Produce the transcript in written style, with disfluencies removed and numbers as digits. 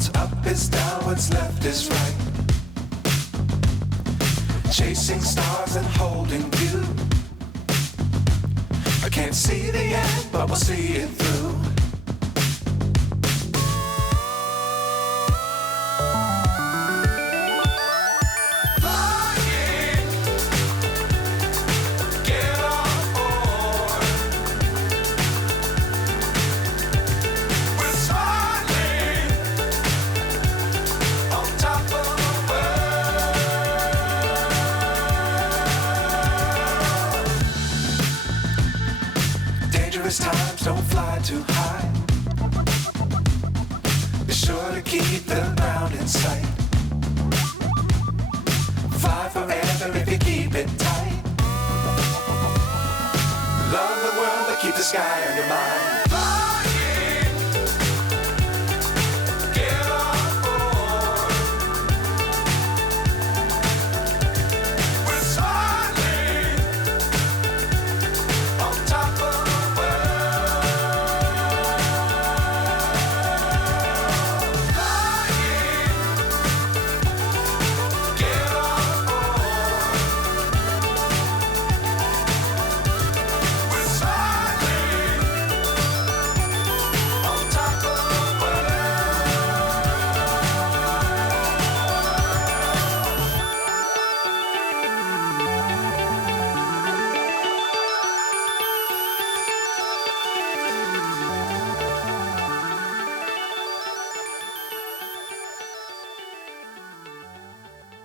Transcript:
What's up is down, what's left is right. Chasing stars and holding you. I can't see the end, but we'll see it through. Times don't fly too high. Be sure to keep the ground in sight. Fly forever if you keep it tight. Love the world, but keep the sky on your mind.